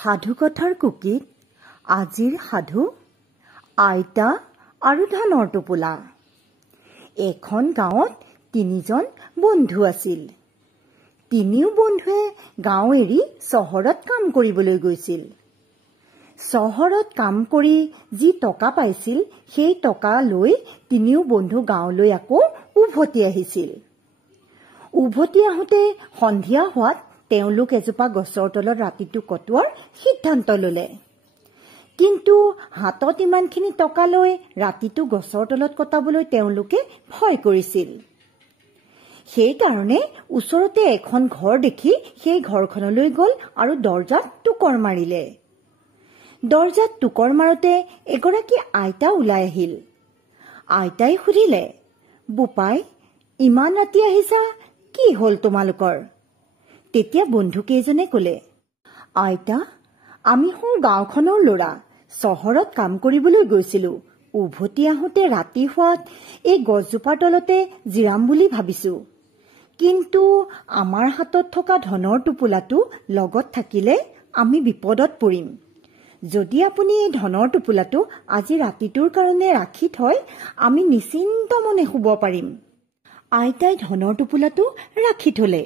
সাধুকথাৰ কুকিত আজিৰ সাধু আইতা আৰু ধানৰ টোপোলা। এখন গাঁৱত তিনিজন বন্ধু আছিল। তিনিও বন্ধুৱে গাঁও এৰি চহৰত কাম কৰিবলৈ গৈছিল। চহৰত কাম কৰি যি টকা পাইছিল সেই টকা লৈ তিনিও বন্ধু গাঁৱলৈ আকৌ উভতি আহিছিল। উভতি আহোঁতে সন্ধিয়া হোৱাত তেওঁলোক এজোপা গছৰ তলত ৰাতিটো কটোৱাৰ সিদ্ধান্ত ললে। কিন্তু হাতত ইমানখিনি টকা লৈ ৰাতিটো গছৰ তলত কটাবলৈ তেওঁলোকে ভয় কৰিছিল। সেইকাৰণে ওচৰতে এখন ঘৰ দেখি সেই ঘৰখনলৈ গল আৰু দৰজাত টোকৰ মাৰিলে। দৰজাত টোকৰ মাৰোতে এগৰাকী আইতা ওলাই আহিল। আইতাই সুধিলে, বোপাই, ইমান ৰাতি আহিছা, কি হল তোমালোকৰ? তেতিয়া বন্ধুকেইজনে কলে, আইতা, আমি হওঁ গাঁওখনৰ ল'ৰা, চহৰত কাম কৰিবলৈ গৈছিলো। উভতি আহোঁতে ৰাতি হোৱাত এই গছজোপাৰ তলতে জিৰাম বুলি ভাবিছো। কিন্তু আমাৰ হাতত থকা ধনৰ টোপোলাটো লগত থাকিলে আমি বিপদত পৰিম। যদি আপুনি এই ধনৰ টোপোলাটো আজি ৰাতিটোৰ কাৰণে ৰাখি থয়, আমি নিশ্চিন্ত মনে শুব পাৰিম। আইতাই ধনৰ টোপোলাটো ৰাখি থলে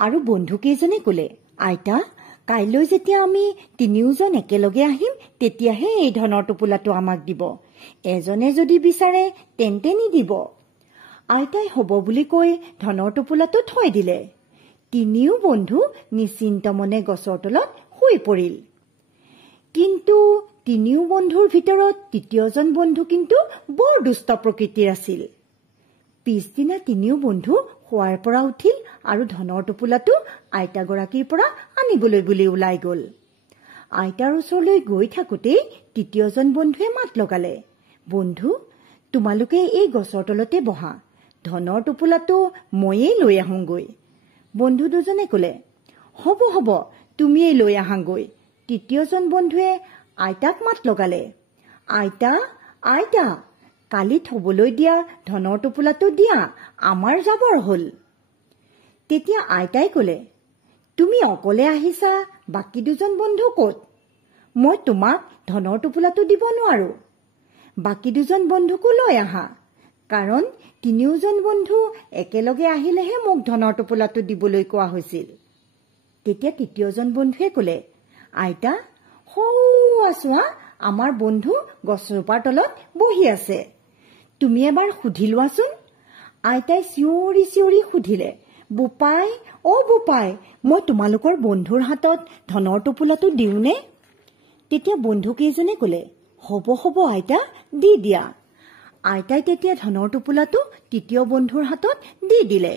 আৰু বন্ধুকেইজনে কলে, আইতা, কাইলৈ যেতিয়া আমি তিনিওজন একেলগে আহিম তেতিয়াহে এই ধনৰ টোপোলাটো আমাক দিব। এজনে যদি বিচাৰে তেন্তে নিদিব। আইতাই হব বুলি কৈ ধনৰ টোপোলাটো থৈ দিলে। তিনিও বন্ধু নিশ্চিন্ত মনে গছৰ তলত শুই পৰিল। কিন্তু তিনিও বন্ধুৰ ভিতৰত তৃতীয়জন বন্ধু কিন্তু বৰ দুষ্ট প্ৰকৃতিৰ আছিল। পিছদিনা তিনিও বন্ধু শোৱাৰ পৰা উঠিল আৰু ধনৰ টোপোলাটো আইতাগৰাকীৰ পৰা আনিবলৈ বুলি ওলাই গল। আইতাৰ ওচৰলৈ গৈ থাকোতেই তৃতীয়জন বন্ধুৱে মাত লগালে, বন্ধু, তোমালোকে এই গছৰ তলতে বহা, ধনৰ টোপোলাটো ময়েই লৈ আহোঁগৈ। বন্ধু দুজনে কলে, হব হব, তুমিয়েই লৈ আহাগৈ। তৃতীয়জন বন্ধুৱে আইতাক মাত লগালে, আইতা, আইতা, কালি থবলৈ দিয়া ধনৰ টোপোলাটো দিয়া, আমাৰ যাবৰ হল। তেতিয়া আইতাই কলে, তুমি অকলে আহিছা, বাকী দুজন বন্ধু ক'ত? মই তোমাক ধনৰ টোপোলাটো দিব নোৱাৰো। বাকী দুজন বন্ধুকো লৈ আহা, কাৰণ তিনিওজন বন্ধু একেলগে আহিলেহে মোক ধনৰ টোপোলাটো দিবলৈ কোৱা হৈছিল। তেতিয়া তৃতীয়জন বন্ধুৱে কলে, আইতা, চোৱা, আমাৰ বন্ধু গছজোপাৰ তলত বহি আছে, তুমি এবাৰ সুধি লোৱাচোন। আইতাই চিঞৰি চিঞৰি সুধিলে, বোপাই, বোপাই, মই তোমালোকৰ বন্ধুৰ হাতত ধনৰ টোপোলাটো দিওঁনে? তেতিয়া বন্ধুকেইজনে কলে, হব হব আইতা, দি দিয়া। আইতাই তেতিয়া ধনৰ টোপোলাটো তৃতীয় বন্ধুৰ হাতত দি দিলে।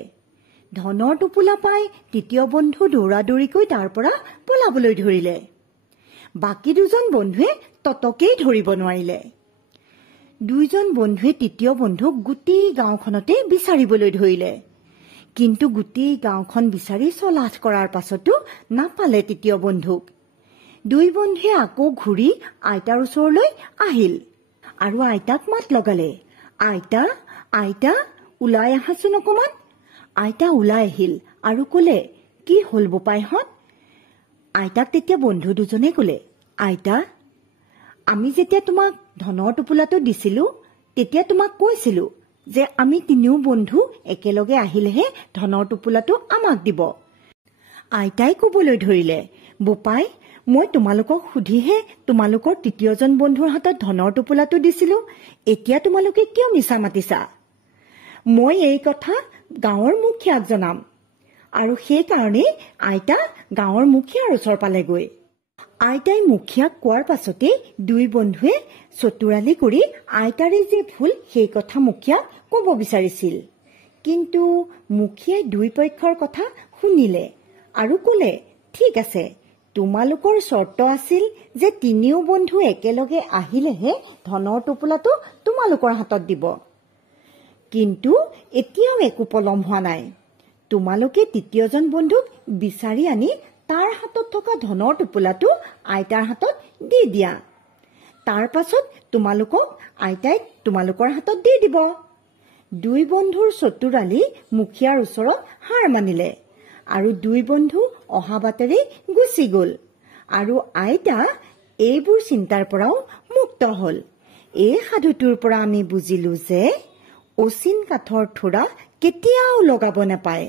ধনৰ টোপোলা পাই তৃতীয় বন্ধু দৌৰা দৌৰিকৈ তাৰ পৰা পলাবলৈ ধৰিলে। বাকী দুজন বন্ধুৱে ততকেই ধৰিব নোৱাৰিলে। দুইজন বন্ধুৱে তৃতীয় বন্ধুক গোটেই গাঁওখনতে বিচাৰিবলৈ ধৰিলে। কিন্তু গোটেই গাঁওখন বিচাৰি চলাথ কৰাৰ পাছতো নাপালে তৃতীয় বন্ধুক। দুই বন্ধুৱে আকৌ ঘূৰি আইতাৰ ওচৰলৈ আহিল আৰু আইতাক মাত লগালে, আইতা, আইতা, ওলাই আহাচোন অকমান। আইতা ওলাই আহিল আৰু কলে, কি হল বোপাইহঁত? আইতাক তেতিয়া বন্ধু দুজনে কলে, আইতা, আমি যেতিয়া তোমাক ধনৰ টোপোলাটো দিছিলো তেতিয়া তোমাক কৈছিলো যে আমি তিনিও বন্ধু একেলগে আহিলেহে ধনৰ টোপোলাটো আমাক দিব। আইতাই কবলৈ ধৰিলে, বোপাই, মই তোমালোকক সুধিহে তোমালোকৰ তৃতীয়জন বন্ধুৰ হাতত ধনৰ টোপোলাটো দিছিলো, এতিয়া তোমালোকে কিয় মিছা মাতিছা? মই এই কথা গাঁৱৰ মুখিয়াক জনাম। আৰু সেইকাৰণেই আইতা গাঁৱৰ মুখিয়াৰ ওচৰ পালেগৈ। আইতাই মুখিয়াক কোৱাৰ পাছতে দুই বন্ধুৱে চতুৰালি কৰি আইতাৰে যে ভুল সেই কথা মুখিয়াক কব বিচাৰিছিল। কিন্তু মুখিয়াই দুই পক্ষৰ কথা শুনিলে আৰু কলে, ঠিক আছে, তোমালোকৰ চৰ্ত আছিল যে তিনিও বন্ধু একেলগে আহিলেহে ধনৰ টোপোলাটো তোমালোকৰ হাতত দিব। কিন্তু এতিয়াও একো পলম হোৱা নাই। তোমালোকে তৃতীয়জন বন্ধুক বিচাৰি আনি তাৰ হাতত থকা ধনৰ টোপোলাটো আইতাৰ হাতত দি দিয়া। তাৰ পাছত তোমালোকক আইতাই তোমালোকৰ হাতত দি দিব। দুই বন্ধুৰ চতুৰালি মুখিয়াৰ ওচৰত হাৰ মানিলে আৰু দুই বন্ধু অহা বাটেৰে গুচি গল আৰু আইতা এইবোৰ চিন্তাৰ পৰাও মুক্ত হল। এই সাধুটোৰ পৰা আমি বুজিলো যে অচিন কাঠৰ থোৰা কেতিয়াও লগাব নাপায়।